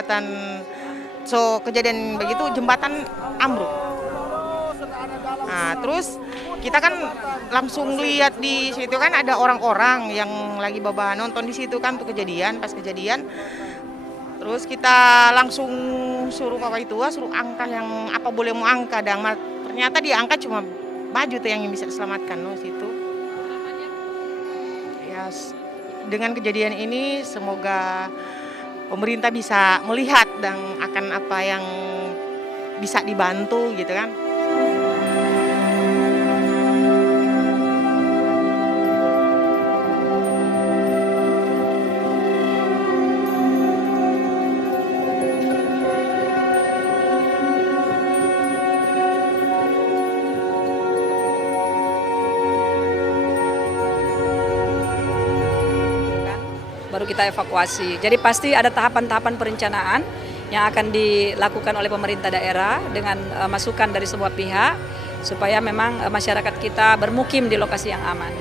jembatan. So kejadian begitu jembatan ambruk. Nah, terus kita kan langsung lihat di situ kan ada orang-orang yang lagi bawa nonton di situ kan tuh kejadian, pas kejadian. Terus kita langsung suruh Bapak itu suruh angka yang apa boleh mau angka dan ternyata diangkat cuma baju tuh yang bisa diselamatkan loh situ. Ya, dengan kejadian ini semoga pemerintah bisa melihat dan akan apa yang bisa dibantu gitu kan. Baru kita evakuasi. Jadi pasti ada tahapan-tahapan perencanaan yang akan dilakukan oleh pemerintah daerah dengan masukan dari semua pihak supaya memang masyarakat kita bermukim di lokasi yang aman.